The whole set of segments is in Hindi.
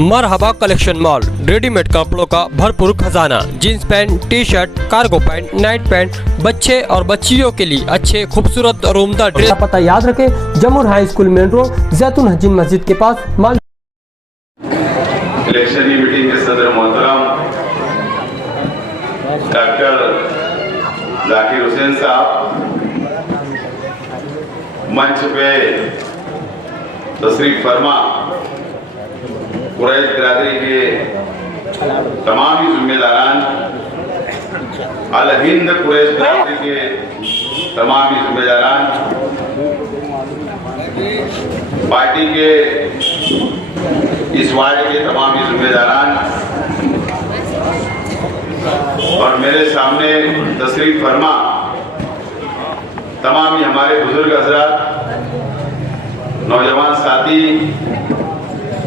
मरहबा कलेक्शन मॉल, रेडीमेड कपड़ों का भरपूर खजाना। Jeans pant, T shirt, cargo pant, night pant, बच्चे और बच्चियों के लिए अच्छे खूबसूरत और उम्दा ड्रेस। पता याद रखें, जमुर हाई स्कूल मेन रोड, जैतून हजीन मस्जिद के पास। इलेक्शन की मीटिंग के सदर मोहतरम डॉक्टर जाकिर हुसैन साहब, मंच पे तशरीफ फरमा, कुरैश बिरादरी के तमाम ही जिम्मेदारान, अल हिंद कुरैश बिरादरी के तमाम ही जिम्मेदारान, पार्टी के इस वार्ड के तमाम ही जिम्मेदारान और मेरे सामने तशरीफ फरमा तमाम ही हमारे बुजुर्ग हजरात, नौजवान साथी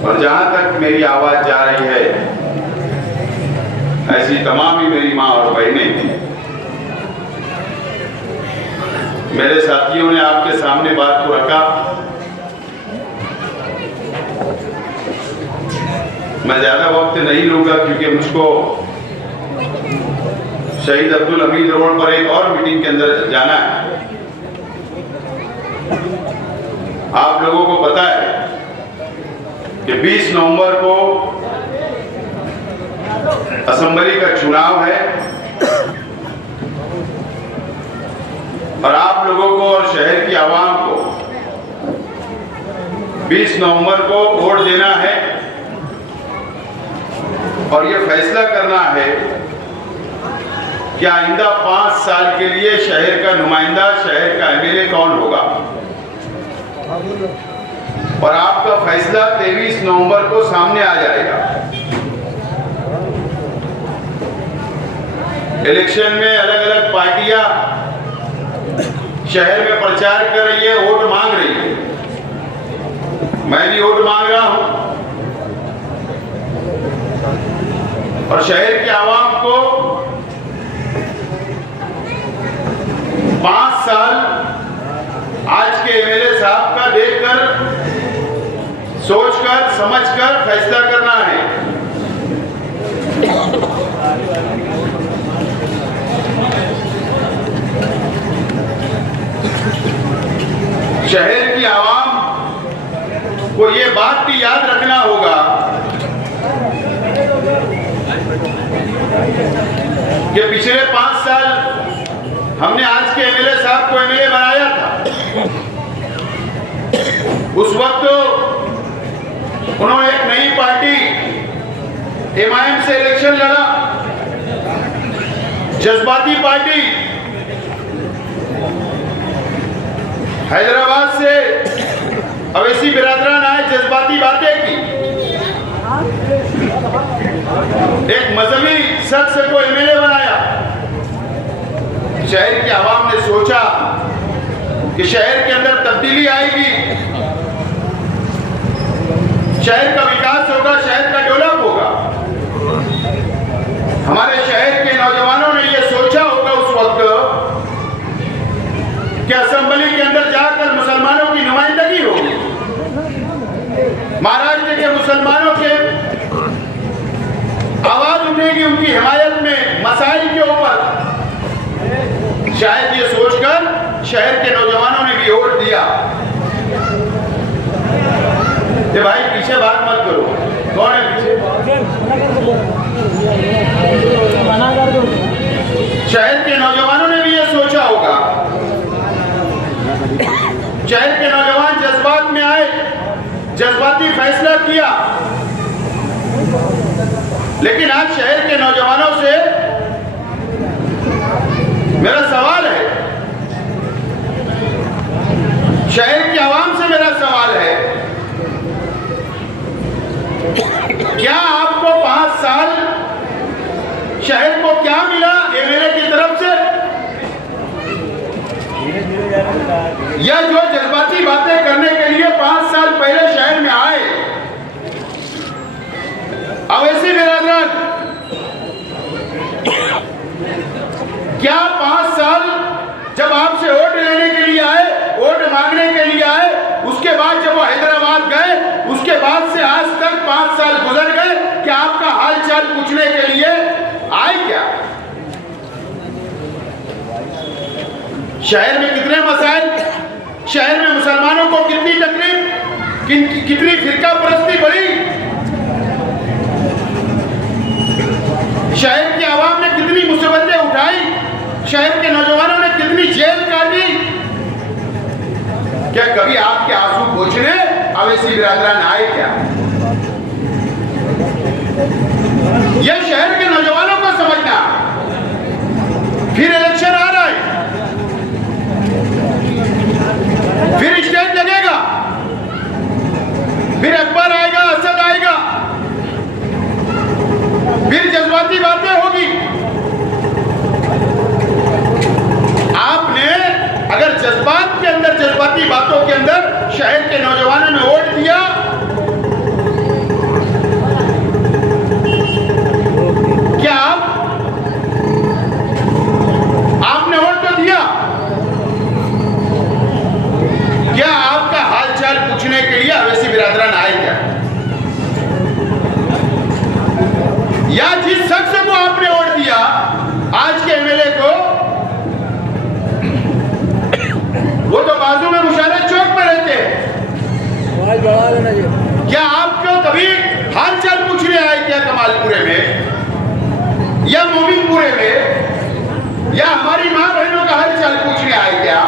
और जहां तक मेरी आवाज जा रही है ऐसी तमाम ही मेरी माँ और बहनें, मेरे साथियों ने आपके सामने बात को रखा। मैं ज्यादा वक्त नहीं लूंगा क्योंकि मुझको शहीद अब्दुल हमीद रोड पर एक और मीटिंग के अंदर जाना है। आप लोगों को पता है कि 20 नवंबर को असेंबली का चुनाव है और आप लोगों को और शहर की आवाम को 20 नवंबर को वोट देना है और ये फैसला करना है कि आइंदा 5 साल के लिए शहर का नुमाइंदा, शहर का एमएलए कौन होगा। और आपका फैसला 23 नवंबर को सामने आ जाएगा। इलेक्शन में अलग अलग पार्टियां शहर में प्रचार कर रही है, वोट मांग रही है। मैं भी वोट मांग रहा हूं और शहर के आवाम को 5 साल आज के एमएलए साहब का देखकर, सोचकर, समझकर फैसला करना है। शहर की आवाम को ये बात भी याद रखना होगा कि पिछले 5 साल हमने आज के एमएलए साहब को एमएलए बनाया था। उस वक्त उन्होंने एक नई पार्टी एमआईएम से इलेक्शन लड़ा, जज्बाती पार्टी। हैदराबाद से अवैसी बिरादरान आए, जज्बाती बातें की। एक मजहबी शख्स को एमएलए बनाया। शहर की आवाम ने सोचा कि शहर के अंदर तब्दीली आएगी, शहर का विकास होगा, शहर का डेवलप होगा। हमारे शहर के नौजवानों ने यह सोचा होगा उस वक्त कि असेंबली के अंदर जाकर मुसलमानों की नुमाइंदगी होगी, महाराष्ट्र के मुसलमानों के आवाज उठेगी उनकी हिमायत में मसाइल के ऊपर। शायद ये सोचकर शहर के नौजवानों ने भी वोट दिया। ये भाई पीछे बात मत करो, कौन है पीछे? शहर के नौजवानों ने भी ये सोचा होगा। शहर के नौजवान जज्बात में आए, जज्बाती फैसला किया। लेकिन आज शहर के नौजवानों से मेरा सवाल है, शहर की आवाम से मेरा सवाल है, क्या आपको 5 साल शहर को क्या मिला एमएलए की तरफ से? या जो जज्बाती बातें करने के लिए 5 साल पहले शहर में आए, अवैसी बिरादरान, क्या 5 साल जब आपसे वोट लेने के लिए आए, वोट मांगने के लिए आए, उसके बाद जब वो हैदराबाद गए, उसके बाद से आज तक 5 साल गुजर शहर में कितने मसाइल, शहर में मुसलमानों को कितनी तकलीफ, कितनी फिरका परस्ती बढ़ी, शहर की आवाम ने कितनी मुसीबतें उठाई, शहर के नौजवानों ने कितनी जेल काटी। क्या कभी आपके आंसू पोंछने अवैसी बिरादरान आए क्या? यह शहर के नौजवानों को समझना। फिर इलेक्शन आ रहा है, फिर स्टेज लगेगा, फिर अकबर आएगा, असद आएगा, फिर जज्बाती बातें होगी। आपने अगर जज्बात के अंदर, जज्बाती बातों के अंदर शहर के नौजवानों ने वोट दिया, क्या आपने वोट तो दिया, क्या आपका हालचाल पूछने के लिए अवैसी बिरादरान आए क्या? या जिस शख्स को आपने वोट दिया, आज के एमएलए को, वो तो बाजू में मुशारत चौक में रहते हैं, क्या आपको कभी हालचाल पूछने आए क्या कमालपुरे में या मोमिनपुरे में, या हमारी मां बहनों का हालचाल पूछने आए क्या?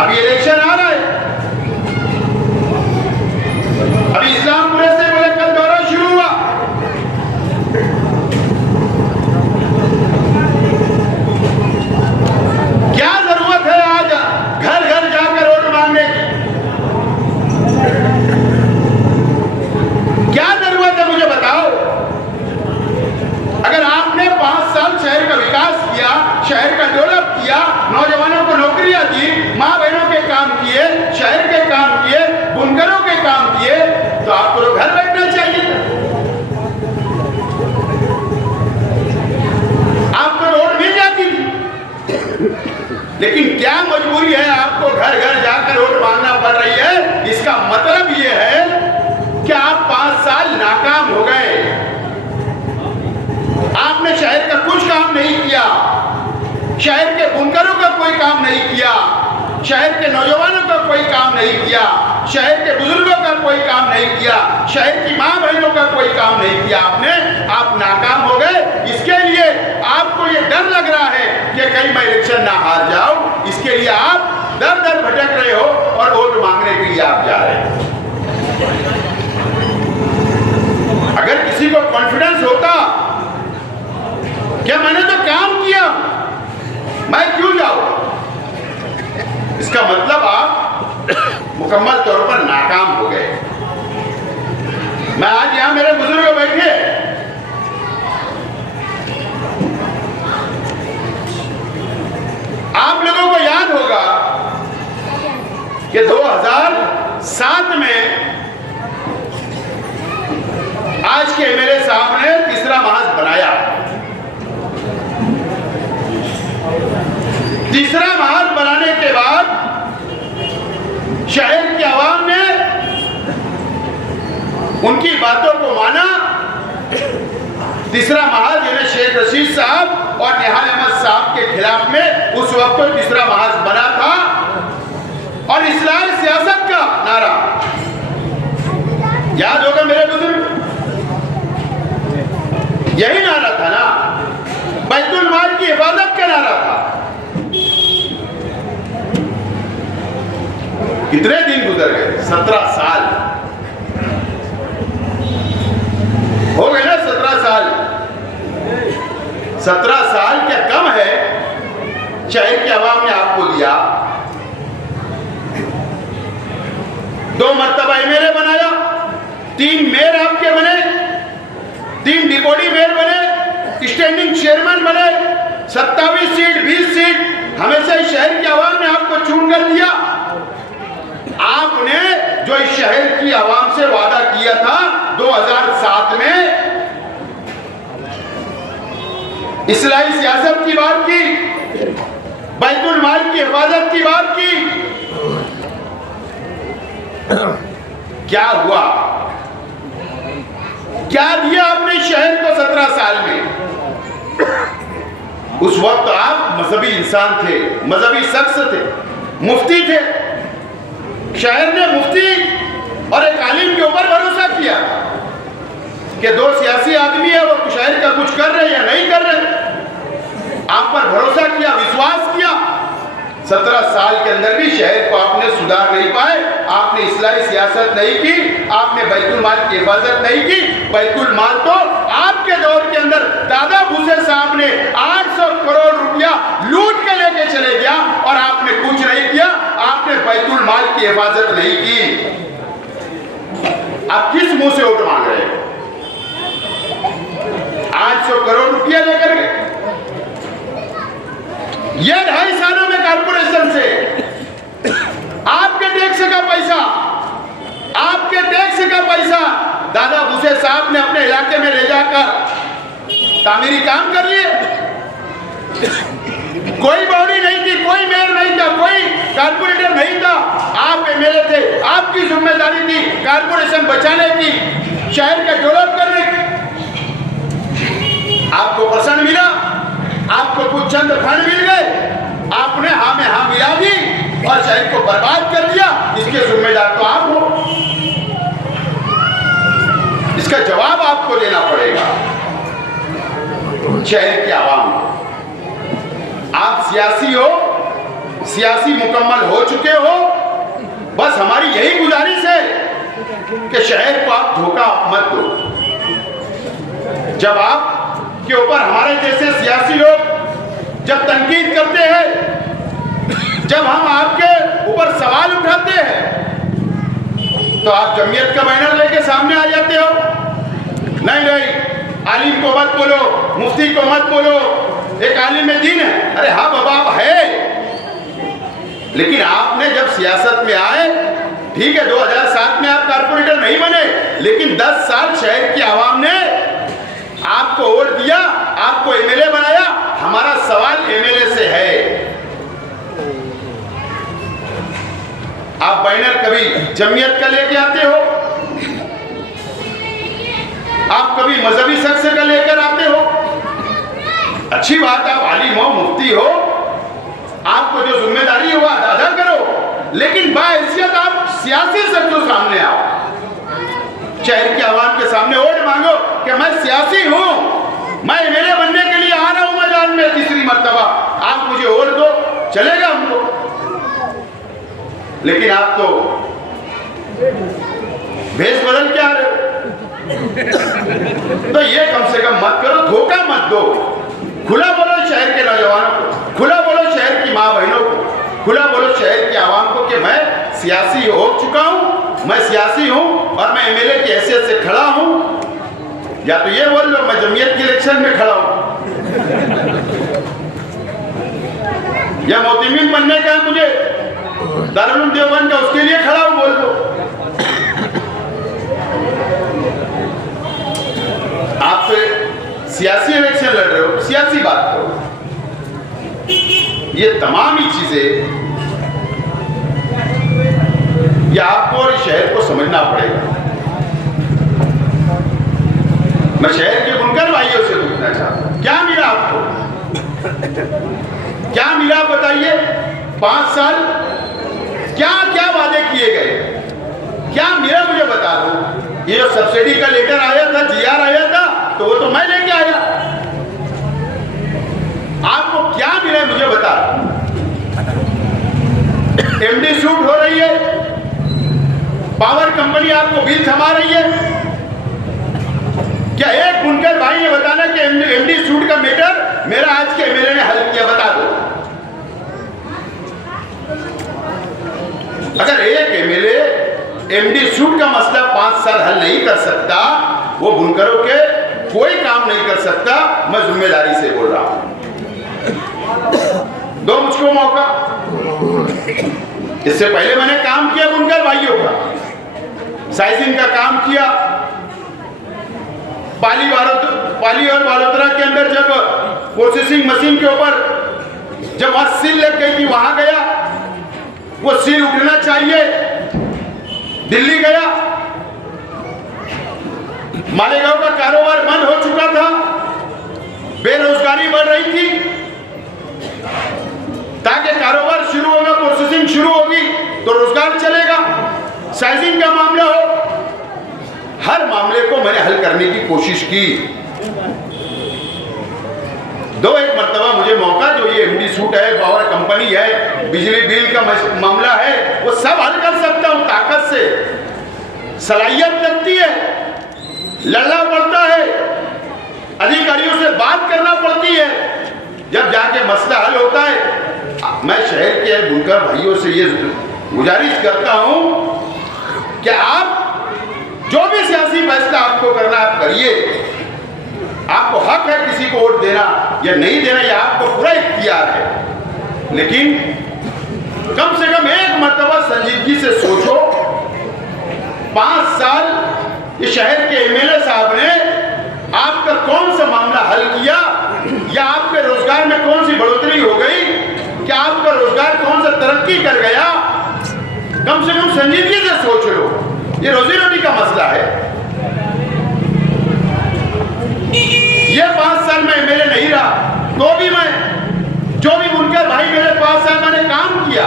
अभी इलेक्शन आ रहा है, अभी इस्लामपुरे से बोले कल दौरा शुरू हुआ, क्या जरूरत है आज घर घर जाकर वोट मांगने की? क्या जरूरत है मुझे बताओ? अगर आपने 5 साल शहर का विकास किया, शहर का डेवलप किया, नौजवानों को नौकरियां दी, मां बहनों के काम किए, शहर के काम किए, बुनकरों के काम किए, तो आपको तो घर बैठना चाहिए, आपको वोट मिल जाती थी। लेकिन क्या मजबूरी है आपको घर घर जाकर वोट मांगना पड़ रही है? इसका मतलब यह है कि आप 5 साल नाकाम हो गए। आपने शहर का कुछ काम नहीं किया, शहर के बुनकरों का कोई काम नहीं किया, शहर के नौजवानों का कोई काम नहीं किया, शहर के बुजुर्गों का कोई काम नहीं किया, शहर की मां बहनों का कोई काम नहीं किया। आप नाकाम हो गए। इसके लिए आपको ये डर लग रहा है कि कहीं मैं इलेक्शन ना हार जाऊं, इसके लिए आप दर दर भटक रहे हो और वोट मांगने के लिए आप जा रहे हैं। अगर किसी को कॉन्फिडेंस होता क्या मैंने तो काम किया, मैं क्यों जाऊं, इसका मतलब आप मुकम्मल तौर पर नाकाम हो गए। मैं आज यहां मेरे बुजुर्ग बैठे, आप लोगों को याद होगा कि 2007 में आज के एमएलए साहब ने तीसरा महाज बनाया। तीसरा महाज बनाने के बाद शहर की आवाम ने उनकी बातों को माना। तीसरा महाज यानी शेख रशीद साहब और निहाल अहमद साहब के खिलाफ में उस वक्त तो तीसरा महाज बना था, और इस्लाही सियासत का नारा याद होगा मेरे बुजुर्ग, यही नारा था ना, बैतुल माल की हिफाजत का नारा था। कितने दिन गुजर गए? 17 साल हो गए ना, 17 साल। 17 साल क्या कम है शहर की आवाम ने आपको दिया? 2 मर्तबा एमएलए बनाया, 3 मेयर आपके बने, 3 डिप्टी मेयर बने, स्टैंडिंग चेयरमैन बने, 27 सीट 20 सीट हमेशा इस शहर की आवाम ने आपको चुन कर दिया। आपने जो इस शहर की आवाम से वादा किया था 2007 में, इस्लाही सियासत की बात की, बैतुल माल की हिफाजत की बात की, क्या हुआ? क्या दिया आपने शहर को 17 साल में? उस वक्त आप मजहबी इंसान थे, मजहबी शख्स थे, मुफ्ती थे। शहर ने मुफ्ती और एक आलिम के ऊपर भरोसा किया कि दो सियासी आदमी है, वो शहर का कुछ कर रहे या नहीं कर रहे। आप पर भरोसा किया, विश्वास किया। 17 साल के अंदर भी शहर को आपने सुधार नहीं पाए। आपने इस्लाही सियासत नहीं की, आपने बैतुल माल की हिफाजत नहीं की। बैतुल माल तो आपके दौर के अंदर दादा भूसे साहब ने 800 करोड़ रुपया लूट के लेके चले गया और आपने कुछ नहीं किया। आपने बैतुल माल की हिफाजत नहीं की। आप किस मुंह से वोट मांग रहे हैं? 800 करोड़ रुपया लेकर के ये 2.5 सालों में कारपोरेशन से आपके टैक्स का पैसा, आपके टैक्स का पैसा दादा भूसे साहब ने अपने इलाके में ले जाकर तामीरी काम कर लिए। कोई बॉडी नहीं थी, कोई मेयर नहीं था, कोई कारपोरेटर नहीं था। आप एमएलए थे, आपकी जिम्मेदारी थी कारपोरेशन बचाने की, शहर का डेवलप करने की। आपको पसंद मिला, आपको कुछ चंद फंड मिल गए, आपने हाँ में हाँ मिला दी और शहर को बर्बाद कर दिया। इसके जिम्मेदार तो आप हो। इसका जवाब आपको देना पड़ेगा शहर के आवाम को। आप सियासी हो, सियासी मुकम्मल हो चुके हो। बस हमारी यही गुजारिश है कि शहर को आप धोखा मत दो। जब आप के ऊपर हमारे जैसे सियासी लोग जब तनकीद करते हैं, जब हम आपके ऊपर सवाल उठाते हैं, तो आप जमीयत का बैनर लेके सामने आ जाते हो। नहीं नहीं, आलिम को मत बोलो, मुफ्ती को मत बोलो, एक आलिम दीन है। अरे हाँ बाबा आप है, लेकिन आपने जब सियासत में आए, ठीक है 2007 में आप कारपोरेटर नहीं बने, लेकिन 10 साल शहर की आवाम ने आपको वोट दिया, आपको एमएलए बनाया। हमारा सवाल एमएलए से है, आप बैनर कभी जमीयत का लेके आते हो, आप कभी मजहबी शख्स का लेकर आते हो। अच्छी बात, आप आलिम हो, मुफ्ती हो, आपको जो जिम्मेदारी हुआ अदा करो, लेकिन बाहैसियत आप सियासी शख्सों सामने आओ, शहर के आवाम के सामने वोट मांगो कि मैं सियासी हूं, मैं एमएलए बनने के लिए आ रहा हूं मैदान में 3री मर्तबा, आप मुझे वोट दो, चलेगा हमको। लेकिन आप तो भेष बदल के आ रहे हो। तो ये कम से कम मत करो, धोखा मत दो। खुला बोलो शहर के नौजवानों को, खुला बोलो शहर की माँ बहनों को, खुला बोलो शहर के आवाम को कि मैं सियासी हो चुका हूं, मैं सियासी हूं और मैं एमएलए की हैसियत से खड़ा हूं। या तो ये बोल लो मैं जमीयत के इलेक्शन में खड़ा हूं, या मोहतमिम बनने का है मुझे, दारुल उलूम देवबंद का, उसके लिए खड़ा हूं, बोल दो। आप सियासी इलेक्शन लड़ रहे हो, सियासी बात करो। ये तमाम ही चीजें ये आपको और शहर को समझना पड़ेगा। मैं शहर के बुनकर भाइयों से पूछना चाहता हूं, क्या मिला आपको? क्या मिला बताइए? 5 साल क्या क्या वादे किए गए, क्या मिला मुझे बता दो। ये जो सब्सिडी का लेटर आया था, जीआर आया था, तो वो तो मैं लेके आया। आपको क्या मिला मुझे बता दो। एमडी शूट हो रही है, पावर कंपनी आपको बिल थमा रही है। क्या एक बुनकर भाई ने बताना कि एमडी शूट का मैटर मेरा आज के एमएलए ने हल किया? बता दो। अगर एक एमएलए एमडी शूट का मसला 5 साल हल नहीं कर सकता, वो बुनकरों के कोई काम नहीं कर सकता। मैं जिम्मेदारी से बोल रहा हूं, दो मुझको मौका। इससे पहले मैंने काम किया बुनकर भाइयों का, साइजिंग का काम किया। पाली और बालोतरा के अंदर जब प्रोसेसिंग मशीन के ऊपर जब वहां सील लग गई थी, वहां गया, वो सील उठना चाहिए, दिल्ली गया। मालेगांव का कारोबार बंद हो चुका था, बेरोजगारी बढ़ रही थी, ताकि कारोबार शुरू होगा, प्रोसेसिंग शुरू होगी तो रोजगार चलेगा, साइजिंग का मामला हो, हर मामले को मैंने हल करने की कोशिश की। दो एक मर्तबा मुझे मौका, जो ये एमडी सूट है, पावर कंपनी है, बिजली बिल का मामला है, वो सब हल कर सकता हूं ताकत से। सलाहियत लगती है, लड़ना पड़ता है, अधिकारियों से बात करना पड़ती है, जब जाके मसला हल होता है। मैं शहर के बुनकर भाइयों से ये गुजारिश करता हूं कि आप जो भी सियासी फैसला आपको करना आप करिए। आपको हक है किसी को वोट देना या नहीं देना, यह आपको पूरा इख्तियार है, लेकिन कम से कम एक मर्तबा संजीदगी से सोचो। 5 साल इस शहर के एमएलए साहब ने आपका कौन सा मामला हल किया, या आपके रोजगार में कौन सी बढ़ोतरी हो गई, क्या आपका रोजगार कौन सा तरक्की कर गया? कम से कम संजीदगी से सोच लो, ये रोजी रोटी का मसला है। ये 5 साल में एमएलए नहीं रहा तो भी मैं, जो भी बुनकर भाई मेरे पास है, मैंने काम किया,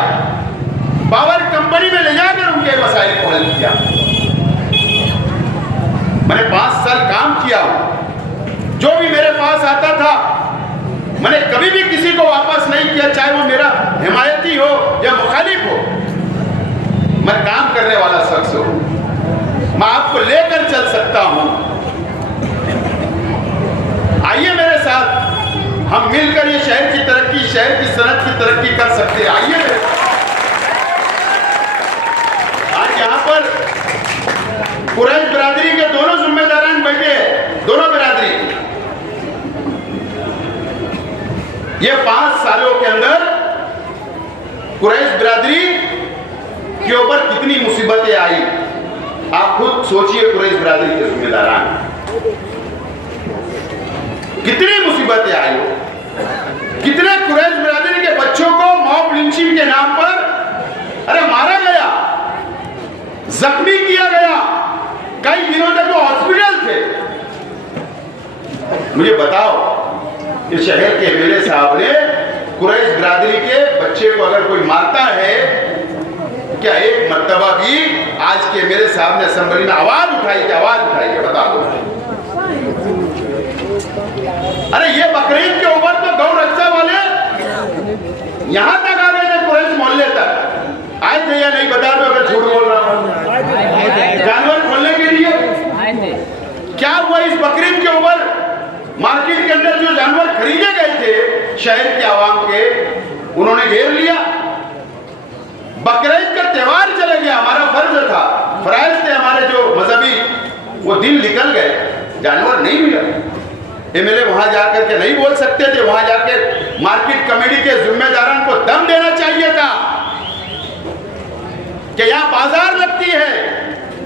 पावर कंपनी में ले जाकर उनके मसाइल को हल किया। मैंने 5 साल काम किया, जो भी मेरे पास आता था मैंने कभी भी किसी को वापस नहीं किया, चाहे वो मेरा हिमायती हो या मुखालिफ हो। मैं काम करने वाला शख्स हूं, मैं आपको लेकर चल सकता हूं। आइए मेरे साथ, हम मिलकर ये शहर की तरक्की, शहर की सनत की तरक्की कर सकते हैं। आइए मेरे साथ। आज यहां पर कुरैश बिरादरी के दोनों जिम्मेदारान बैठे हैं, दोनों बिरादरी। ये 5 सालों के अंदर कुरैश बिरादरी के ऊपर कितनी मुसीबतें आई, आप खुद सोचिए। कुरैश बिरादरी के जिम्मेदारान कितनी मुसीबतें आई, कितने कुरैश बिरादरी के बच्चों को मॉब लिंचिंग के नाम पर अरे मारा गया, जख्मी किया गया, कई दिनों तक वो हॉस्पिटल थे। मुझे बताओ, इस शहर के एमएलए साहब ने कुरैश बिरादरी के बच्चे को अगर कोई मारता है, क्या एक मर्तबा भी आज के एमएलए साहब ने असेंबली में आवाज उठाई? क्या आवाज उठाई है? बता दो। अरे ये बकरीद के ऊपर तो गौ रक्षा वाले यहां तक आ गए थे, कुरैश मोहल्ले तक आए थे या नहीं? बता दो अगर झूठ बोल रहा हूं। जानवर खोलने के लिए क्या हुआ इस बकरीद के ऊपर? मार्केट के अंदर जो जानवर खरीदे गए थे शहर के आवाम के, उन्होंने घेर लिया। बकरीद का त्योहार चला गया, हमारा फर्ज था, फराइज थे हमारे जो मजहबी, वो दिन निकल गए, जानवर नहीं मिला। एमएलए वहां जाकर के नहीं बोल सकते थे, वहां जाकर मार्केट कमेटी के जिम्मेदारों को दम देना चाहिए था कि यहां बाजार लगती है,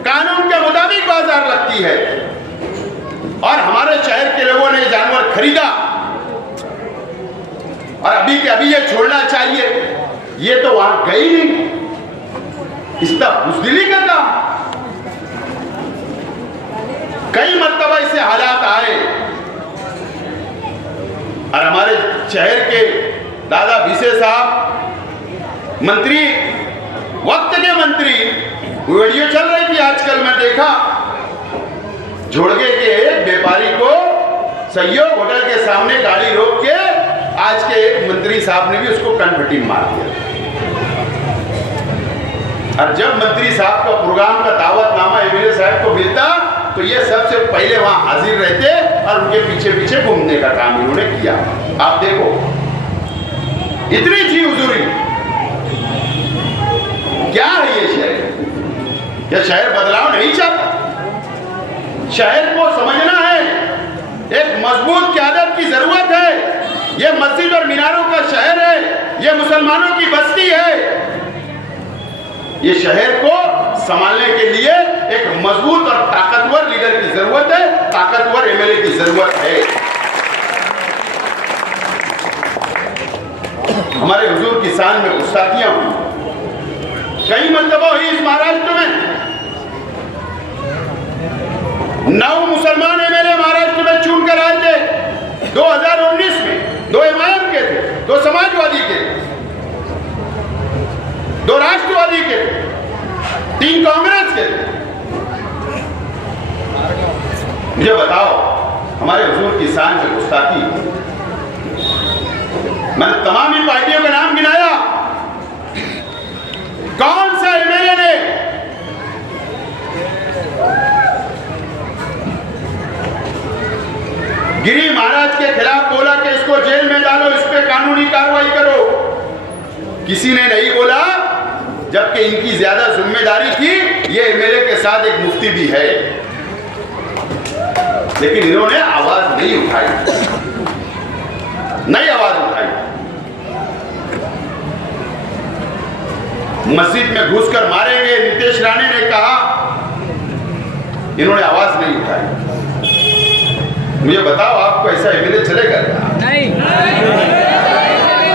कानून के मुताबिक बाजार लगती है, और हमारे शहर के लोगों ने जानवर खरीदा और अभी के अभी ये छोड़ना चाहिए। ये तो वहां गई नहीं, इसका बुजदिली का काम। कई मर्तबा इससे हालात आए और हमारे शहर के दादा भिसे साहब मंत्री, वक्त के मंत्री, वीडियो चल रही थी आजकल, मैं देखा, झोड़गे के एक व्यापारी को सहयोग होटल के सामने गाड़ी रोक के आज के एक मंत्री साहब ने भी उसको कनफटी मार दिया। और जब मंत्री साहब का प्रोग्राम का दावतनामा एमएलए साहब को मिलता तो ये सबसे पहले वहां हाजिर रहते और उनके पीछे पीछे घूमने का काम इन्होंने किया। आप देखो, इतनी जी हुजूरी, क्या है ये शहर? यह शहर बदलाव नहीं चाहता। शहर को समझना है, एक मजबूत क़यादत की जरूरत है। यह मस्जिद और मीनारों का शहर है, यह मुसलमानों की बस्ती है। ये शहर को संभालने के लिए एक मजबूत और ताकतवर लीडर की जरूरत है, ताकतवर एमएलए की जरूरत है। हमारे हुजूर की शान में गुस्ताखियां हुई, कई मर्तबा हुई इस महाराष्ट्र में। 9 मुसलमान एमएलए महाराष्ट्र में चुन कर आए थे 2019 में, 2 एमआईएम के थे, 2 समाजवादी के। समाजवादी के थे, 3 कांग्रेस के थे। मुझे बताओ, हमारे हुजूर की शान में गुस्ताखी। मैंने तमाम ही पार्टियों का नाम गिनाया, कौन सा एमएलए ने गिरी महाराज के खिलाफ बोला कि इसको जेल में डालो, इस पे कानूनी कार्रवाई करो? किसी ने नहीं बोला, जबकि इनकी ज्यादा जिम्मेदारी थी। ये एमएलए के साथ एक मुफ्ती भी है, लेकिन इन्होंने आवाज नहीं उठाई, नहीं आवाज उठाई। मस्जिद में घुसकर मारेंगे, नीतीश राणे ने कहा, इन्होंने आवाज नहीं उठाई। मुझे बताओ, आपको ऐसा एमएलए चलेगा क्या? नहीं।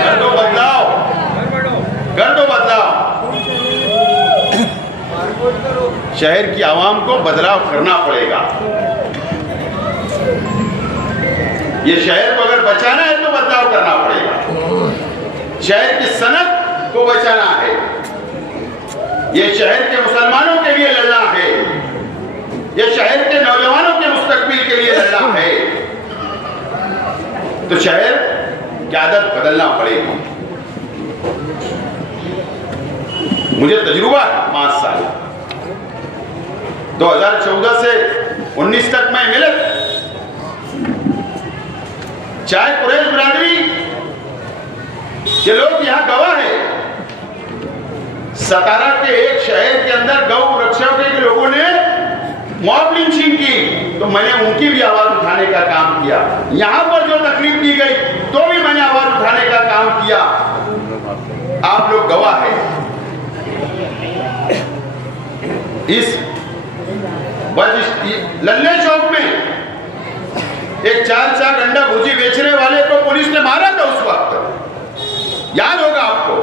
कर दो बदलाव, कर दो बदलाव। शहर की आवाम को बदलाव करना पड़ेगा। ये शहर को अगर बचाना है तो बदलाव करना पड़ेगा। शहर की सनत को बचाना है, ये शहर के मुसलमानों के लिए लड़ना है, ये शहर के नौजवानों के मुस्तकबिल के लिए लड़ना है। तो शहर की आदत बदलना पड़ेगी। मुझे तजुर्बा है 5 साल, 2014 से 19 तक मैं मिले। चाहे कुरैश बिरादरी के लोग यहां गवाह है, सतारा के एक शहर के अंदर गौ रक्षकों के लोगों ने मॉब लिंचिंग की, तो मैंने उनकी भी आवाज उठाने का काम किया। यहां पर जो तकलीफ दी गई तो भी मैंने आवाज उठाने का काम किया। आप लोग गवाह हैं। इस लल्ले चौक में एक 4 अंडा भुजी बेचने वाले को पुलिस ने मारा था उस वक्त, याद होगा आपको।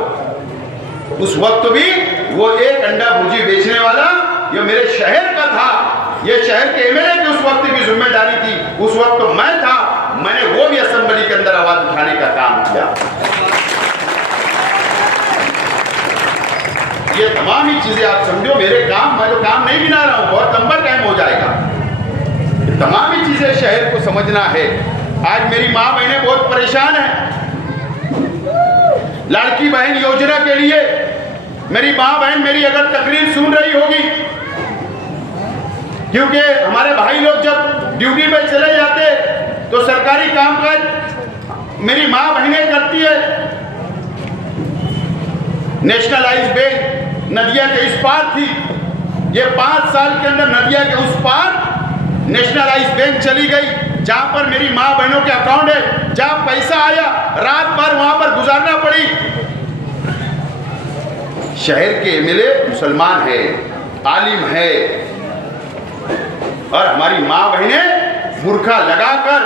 उस वक्त भी वो एक अंडा भुजी बेचने वाला ये मेरे शहर का था, ये शहर के एमएलए की उस वक्त की जिम्मेदारी थी। उस वक्त तो मैं था, मैंने वो भी असेंबली के अंदर आवाज उठाने का काम किया। ये तमाम ही चीजें आप समझो मेरे काम, मैं तो काम नहीं गिना रहा हूं, बहुत लंबा टाइम हो जाएगा। ये तमाम ही चीजें शहर को समझना है। आज मेरी माँ बहनें बहुत परेशान हैं लाड़की बहन योजना के लिए। मेरी माँ बहन मेरी अगर तकरीर सुन रही होगी, क्योंकि हमारे भाई लोग जब ड्यूटी पे चले जाते तो सरकारी कामकाज मेरी माँ बहनें करती है। नेशनलाइज बैंक नदिया के इस पार थी, ये 5 साल के अंदर नदिया के उस पार नेशनलाइज बैंक चली गई, जहां पर मेरी माँ बहनों के अकाउंट है, जहां पैसा आया रात भर वहां पर गुजारना पड़ी। शहर के एमएलए मुसलमान है, आलिम है, और हमारी माँ बहनें बुर्खा लगाकर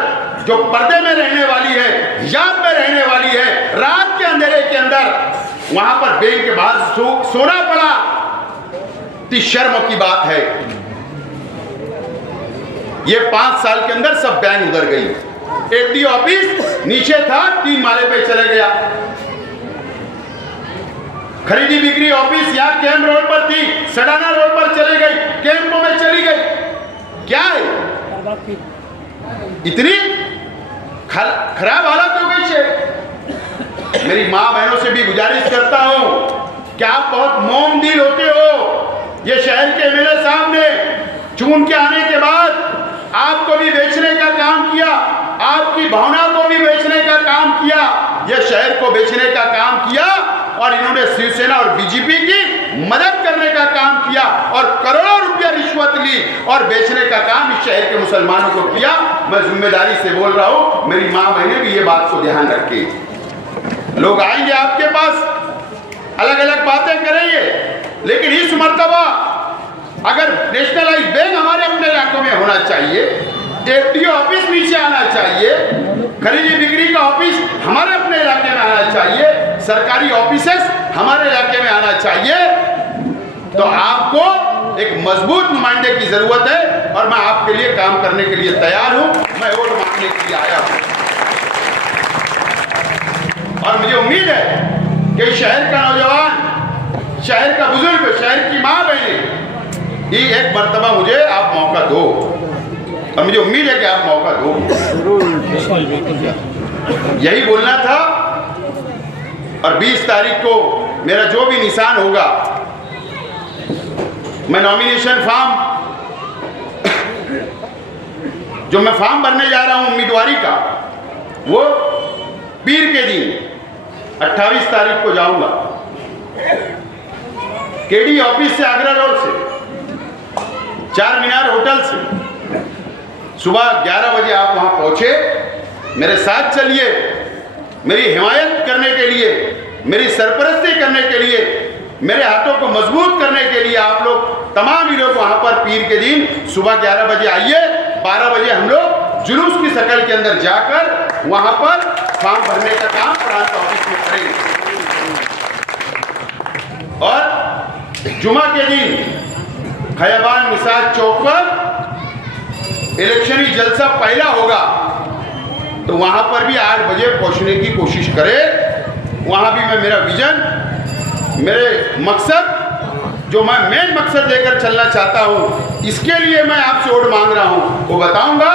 जो पर्दे में रहने वाली है, हिजाब में रहने वाली है, रात के अंधेरे के अंदर वहां पर बैंक के बाहर सोना पड़ा। इतनी शर्म की बात है। ये 5 साल के अंदर सब बैंक उधर गई। एफडी ऑफिस नीचे था, 3 माले पे चले गया। खरीदी बिक्री ऑफिस यहाँ कैंप रोड पर थी, सडाना रोड पर चली गई, कैंपों में चली गई। क्या है इतनी खराब हालत हो गई है। मेरी माँ बहनों से भी गुजारिश करता हूं कि आप बहुत मोम दिल होते हो। ये शहर के एमएलए साहब ने चुन के आने के बाद आपको भी बेचने का काम किया, आपकी भावना को भी बेचने का काम किया, ये शहर को बेचने का काम किया, और इन्होंने शिवसेना और बीजेपी की मदद करने का काम किया और करोड़ों रुपया रिश्वत ली और बेचने का काम इस शहर के मुसलमानों को किया। मैं जिम्मेदारी से बोल रहा हूं, मेरी माँ बहनें भी ये बात को ध्यान रखें। लोग आएंगे आपके पास, अलग अलग बातें करेंगे, लेकिन इस मर्तबा अगर नेशनलाइज बैंक हमारे अपने इलाकों में होना चाहिए, एफडीओ ऑफिस नीचे आना चाहिए, खरीदी बिक्री का ऑफिस हमारे अपने इलाके में आना चाहिए, सरकारी ऑफिसेस हमारे इलाके में आना चाहिए, तो आपको एक मजबूत नुमाइंदे की जरूरत है। और मैं आपके लिए काम करने के लिए तैयार हूं। मैं वोट मांगने के लिए आया हूं, और मुझे उम्मीद है कि शहर का नौजवान, शहर का बुजुर्ग, शहर की माँ बहनें, ये एक मर्तबा मुझे आप मौका दो और मुझे उम्मीद है कि आप मौका दो। यही बोलना था। और 20 तारीख को मेरा जो भी निशान होगा, मैं नॉमिनेशन फॉर्म जो मैं फॉर्म भरने जा रहा हूं उम्मीदवारी का, वो पीर के दिन 28 तारीख को जाऊंगा। केडी ऑफिस से, आगरा रोड से, चार मीनार होटल से सुबह 11 बजे आप वहां पहुंचे। मेरे साथ चलिए, मेरी हिमायत करने के लिए, मेरी सरपरस्ती करने के लिए, मेरे हाथों को मजबूत करने के लिए आप लोग तमाम ही लोग वहां पर पीर के दिन सुबह 11 बजे आइए। 12 बजे हम लोग जुलूस की शक्ल के अंदर जाकर वहां पर फॉर्म भरने का काम प्रांत ऑफिस में करेंगे। और जुमा के दिन खयाबान निसार चौक पर इलेक्शनी जलसा पहला होगा, तो वहां पर भी 8 बजे पहुंचने की कोशिश करें। वहां भी मैं मेरा विजन, मेरे मकसद, जो मैं मेन मकसद लेकर चलना चाहता हूं, इसके लिए मैं आपसे वोट मांग रहा हूं, वो बताऊंगा।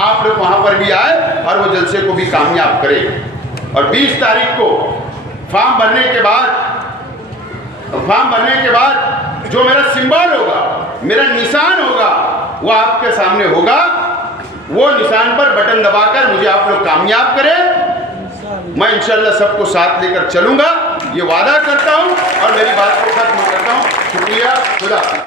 आप लोग वहां पर भी आए और वो जलसे को भी कामयाब करें। और 20 तारीख को फॉर्म भरने के बाद जो मेरा सिंबल होगा, मेरा निशान होगा, वो आपके सामने होगा। वो निशान पर बटन दबाकर मुझे आप लोग कामयाब करें। मैं इंशाल्लाह सबको साथ लेकर चलूंगा, ये वादा करता हूं और मेरी बात को खत्म करता हूं। शुक्रिया, खुदा।